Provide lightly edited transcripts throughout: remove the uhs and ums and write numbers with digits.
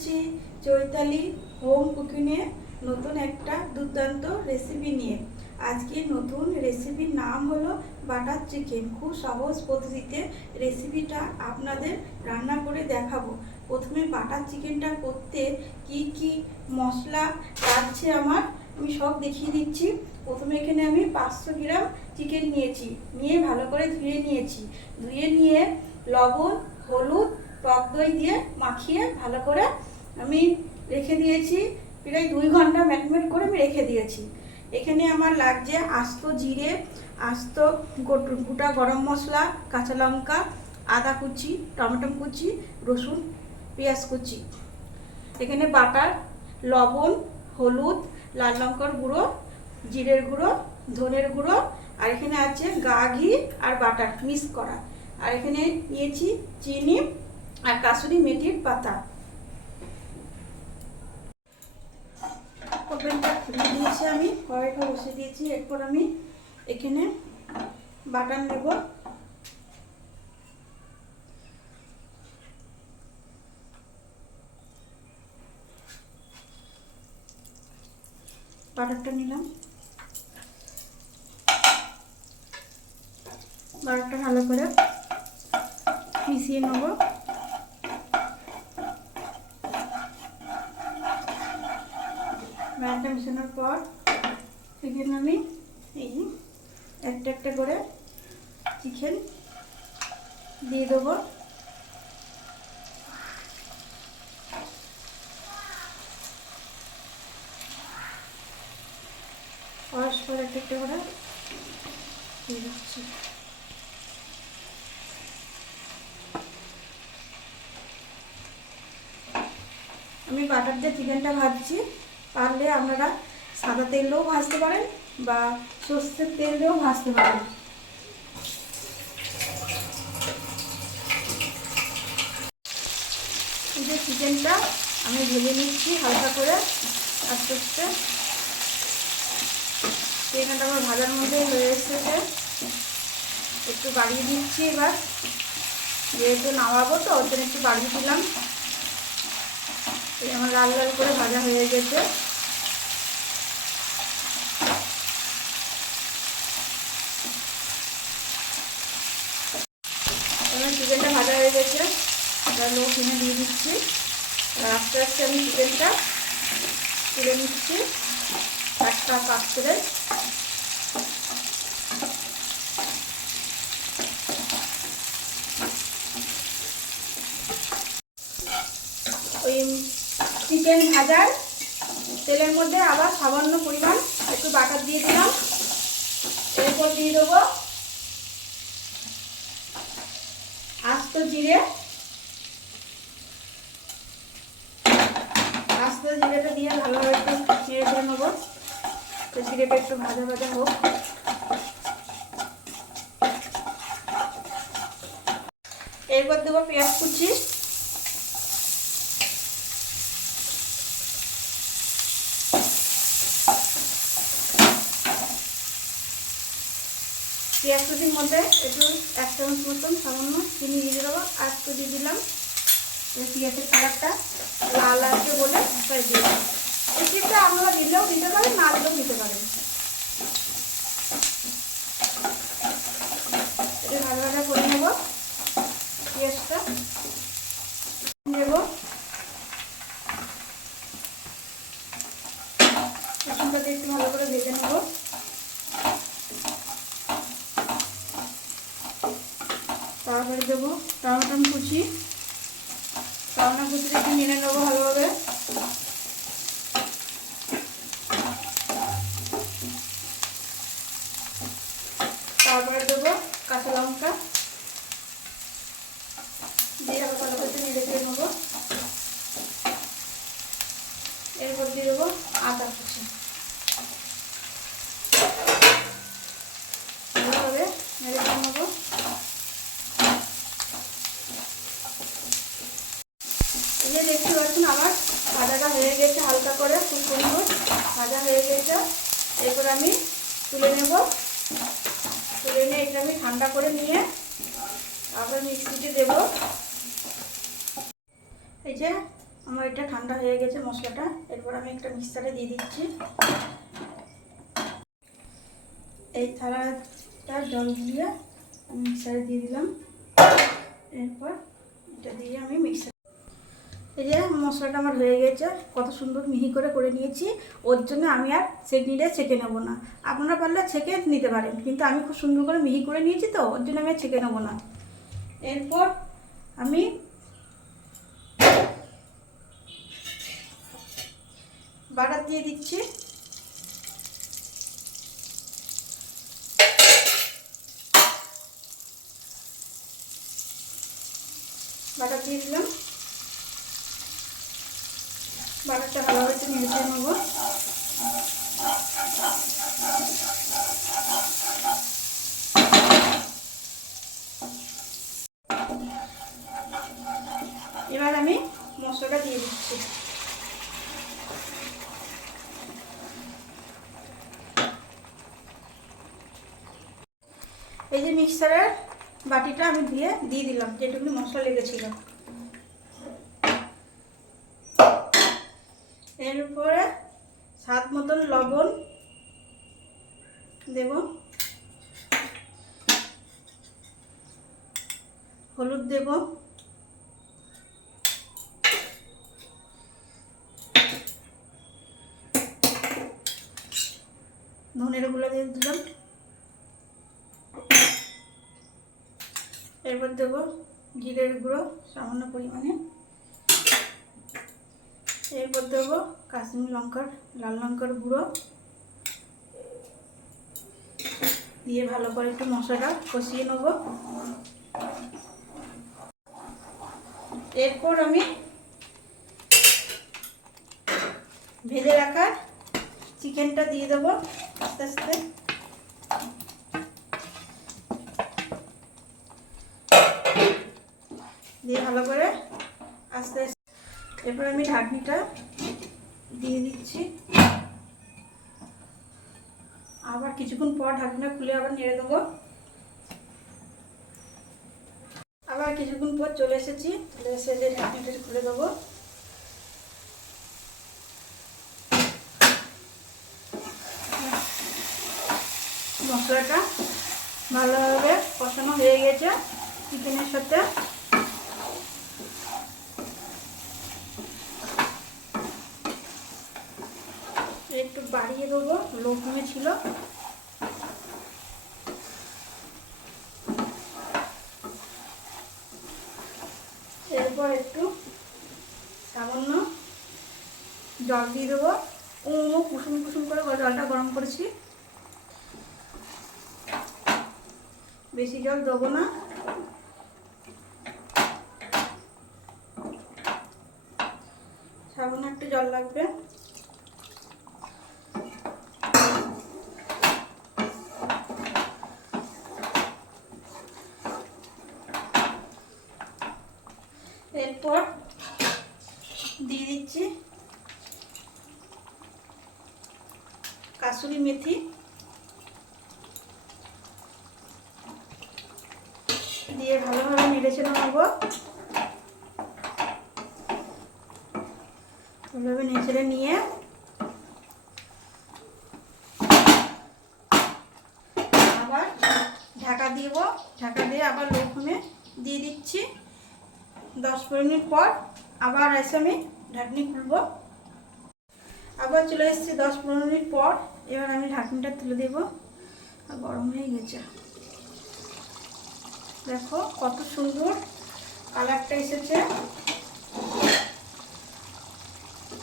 এসেছি চৈতালি হোম কুকিংয়ে নতুন একটা দুর্দান্ত রেসিপি নিয়ে। আজকে নতুন রেসিপির নাম হলো বাটার চিকেন। খুব সহজ পদ্ধতিতে রেসিপিটা আপনাদের রান্না করে দেখাবো। প্রথমে বাটার চিকেনটা করতে কি কি মশলা লাগছে আমি সব দেখিয়ে দিচ্ছি। প্রথমে এখানে আমি 500 গ্রাম চিকেন নিয়েছি, নিয়ে ভালো করে ধুয়ে নিয়েছি। ধুয়ে নিয়ে লবণ, হলুদ, টক দই দিয়ে মাখিয়ে ভালো করে আমি রেখে দিয়েছি। প্রায় 2 ঘন্টা ম্যারিনেট করে আমি রেখে দিয়েছি। এখানে আমার লাগছে আস্ত জিরে, আস্ত গোটা গরম মশলা, কাঁচা লঙ্কা, আদা কুচি, টমেটো কুচি, রসুন, পেঁয়াজ কুচি। এখানে বাটার, লবণ, হলুদ, লাল লঙ্কার গুঁড়ো, জিরের গুঁড়ো, ধনের গুঁড়ো, আর এখানে আছে গা ঘি আর বাটার মিক্স করা। আর এখানে নিয়েছি চিনি আর কাসুরি মেথির পাতা। ওভেনটা খুলে দিয়েছি, আমি কড়াইটা বসিয়ে দিয়েছি। এরপর আমি এখানে বাটার নেব। বাটারটা নিলাম, বাটারটা ভালো করে মিশিয়ে নেব। বাটারটা মিশানোর পর এখানে আমি এই একটা একটা করে চিকেন দিয়ে দেবো। পরস্পর একটা একটা করে দিয়ে দিচ্ছি। আমি বাটার দিয়ে চিকেনটা ভাজছি। পারলে আপনারা সাদা তেলেও ভাজতে পারেন বা সর্ষের তেল দিয়েও ভাজতে পারেন। এই যে চিকেনটা আমি ভেজে নিচ্ছি হালকা করে আস্তে আস্তে। চিকেনটা আমার ভাজার মধ্যে হয়ে এসেছে, একটু বাড়িয়ে দিচ্ছি। এবার যেহেতু নামাবো তো ওর জন্য একটু বাড়িয়ে দিলাম। এই আমার লাল লাল করে ভাজা হয়ে গেছে। আমার চিকেনটা ভাজা হয়ে গেছে, এবার লো ফ্লেমে দিয়ে দিচ্ছি। আর আস্তে আস্তে আমি চিকেনটা তুলে নিচ্ছি একটা পাত্রে। ওই চিকেন ভাজার তেলের মধ্যে আবার সামান্য পরিমাণ একটু বাটার দিয়ে দিলাম। এরপর দিয়ে দেবো আস্ত জিরে। আস্ত জিরেটা দিয়ে ভালোভাবে একটু নেড়ে চেড়ে নেবো। তো জিরেটা একটু ভাজা ভাজা হোক। এরপর দেবো পেঁয়াজ কুচি। পেঁয়াজ কুচির মধ্যে একটু 1 চামচ মতন সামান্য চিনি দিয়ে দেবো। আর একটু দিয়ে দিলাম। পেঁয়াজের কালারটা লাল আসবে বলে তাই দিয়ে দিলাম। এই চিপটা আপনারা দিলেও দিতে পারেন, না দিলেও দিতে পারেন। একটু ভাজা ভাজা করে নেব পেঁয়াজটা। দেবো রসুনটাতে একটু ভালো করে ভেজে নেব। তারপরে দেবো টমেটো কুচি। টমেটো কুচিটা একটু নেড়ে নেবো ভালোভাবে। তারপরে দেবো কাঁচা লঙ্কা দিয়ে আবার ভালো করে নেড়ে দিয়ে নেবো। এরপর দিয়ে দেবো আদা কুচি। ভালোভাবে নেড়ে দিয়ে নেবো। এই যে দেখতে পাচ্ছেন আমার ভাজাটা হয়ে গেছে, হালকা করে খুব সুন্দর ভাজা হয়ে গেছে। এরপর আমি তুলে নেব। তুলে নিয়ে এটা আমি ঠান্ডা করে নিয়ে আবার মিক্সিতে দেব। এই যে আমার এটা ঠান্ডা হয়ে গেছে মশলাটা। এরপর আমি একটা মিক্সারে দিয়ে দিচ্ছি। এই থালাটা জল দিয়ে আমি মিক্সারে দিয়ে দিলাম। এরপর এটা দিয়ে আমি মিক্সার, এই যে মশলাটা আমার হয়ে গেছে, কত সুন্দর মিহি করে নিয়েছি। ওর জন্য আমি আর ছেঁকনিটা ছেঁকে নেবো না। আপনারা পারলে ছেঁকে নিতে পারেন, কিন্তু আমি খুব সুন্দর করে মিহি করে নিয়েছি তো ওর জন্য আমি আর ছেঁকে নেবো না। এরপর আমি বাটার দিয়ে দিচ্ছি। বাটার দিয়ে দিলাম। বাটারটা ভালোভাবে একটু নেড়ে নেবো। এবার আমি মশলাটা দিয়ে দিচ্ছি। এই যে মিক্সারের বাটিটা আমি দিয়ে দিলাম, যেটুকু মশলা লেগেছিল। এরপরে স্বাদ মতন লবণ দেব, হলুদ দেব, ধনের গুঁড়ো দিয়ে দিলাম। এরপর দেব জিরের গুঁড়ো সামান্য পরিমাণে। এরপর দেব কাশ্মীরি লাল লঙ্কার গুঁড়ো দিয়ে ভালো করে একটু মশলাটা কষিয়ে নেব। এরপর আমি ভেজে রাখা চিকেনটা দিয়ে দেব আস্তে আস্তে। দিয়ে ভালো করে আস্তে আস্তে, এরপর আমি ঢাকনিটা দিয়ে দিচ্ছি। আবার কিছুক্ষণ পর ঢাকনা খুলে আবার নেড়ে দেবো। আবার কিছুক্ষণ পর চলে এসেছি, যে ঢাকনিটা খুলে দেবো। মশলাটা ভালোভাবে কষানো হয়ে গেছে চিকেনের সাথে। একটু বাড়িয়ে দেবো, লো ফ্লেমে ছিল। এরপর একটু সামান্য জল দিয়ে দেবো। কুসুম কুসুম করে জলটা গরম করেছি, বেশি জল দেবো না। সামান্য একটু জল লাগবে। এরপর দিয়ে দিচ্ছি কাসুরি মেথি, দিয়ে ভালোভাবে নেড়েচেড়ে নেব। ভালোভাবে নেড়েচেড়ে নিয়ে আবার ঢাকা দিব। ঢাকা দিয়ে আবার লো ফ্লেমে দিয়ে দিচ্ছি। 10-15 মিনিট পর আবার এসে আমি ঢাকনি খুলবো। আবার চলে এসেছি 10-15 মিনিট পর। এবার আমি ঢাকনিটা তুলে দেব। গরম হয়ে গেছে, দেখো কত সুন্দর কালারটা এসেছে।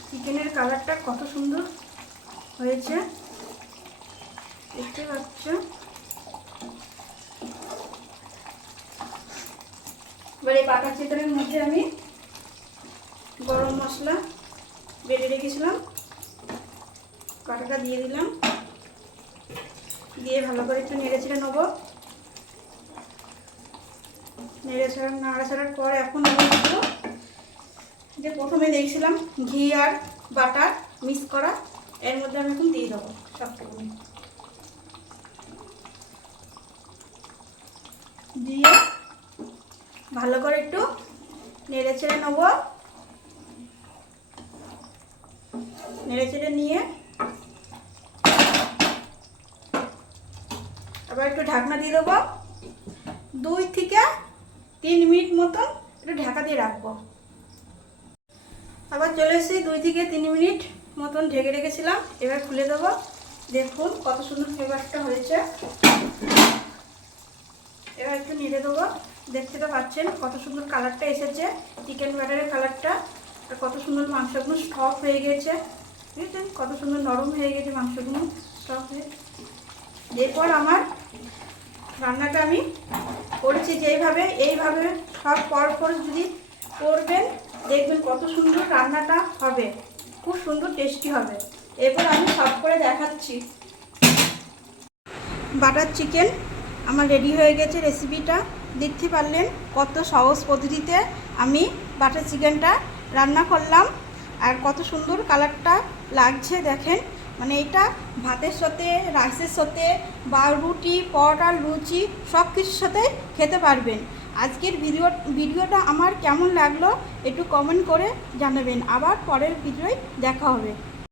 চিকেনের কালারটা কত সুন্দর হয়েছে দেখতে পাচ্ছ। এবার এই বাটার চিকেনের মধ্যে আমি গরম মশলা বেটে রেখেছিলাম, বাটাটা দিয়ে দিলাম। দিয়ে ভালো করে একটু নেড়ে ছেড়ে নেবো। নাড়াচাড়ার পর এখন আমি দেবো যে প্রথমে দেখছিলাম ঘি আর বাটার মিক্স করা, এর মধ্যে আমি এখন দিয়ে দেবো সবটুকু। দিয়ে ভালো করে একটু নেড়ে ছেড়ে নেবো। নেড়েচেড়ে নিয়ে আবার একটু ঢাকনা দিয়ে দেবো। 2 থেকে 3 মিনিট মতন একটু ঢাকা দিয়ে রাখবো। আবার চলে এসেছি 2 থেকে 3 মিনিট মতন ঢেকে রেখেছিলাম। এবার খুলে দেবো। দেখুন কত সুন্দর ফ্লেভারটা হয়েছে। এবার একটু নেড়ে দেবো। দেখতে তো পাচ্ছেন কত সুন্দর কালারটা এসেছে, চিকেন ব্যাটারের কালারটা। আর কত সুন্দর মাংসগুলো স্টক হয়ে গেছে, বুঝেছেন? কত সুন্দর নরম হয়ে গেছে মাংসগুলো স্টক হয়ে। এরপর আমার রান্নাটা আমি করেছি যেইভাবে, এইভাবে সব পর যদি করবেন দেখবেন কত সুন্দর রান্নাটা হবে, খুব সুন্দর টেস্টি হবে। এরপর আমি সব করে দেখাচ্ছি। বাটার চিকেন আমার রেডি হয়ে গেছে। রেসিপিটা দেখতে পারলেন কত সহজ পদ্ধতিতে আমি বাটার চিকেনটা রান্না করলাম। আর কত সুন্দর কালারটা লাগছে দেখেন। মানে এটা ভাতের সাথে, রাইসের সাথে বা রুটি, পরোটা, লুচি সব কিছুর সাথে খেতে পারবেন। আজকের ভিডিওটা আমার কেমন লাগলো একটু কমেন্ট করে জানাবেন। আবার পরের ভিডিওয় দেখা হবে।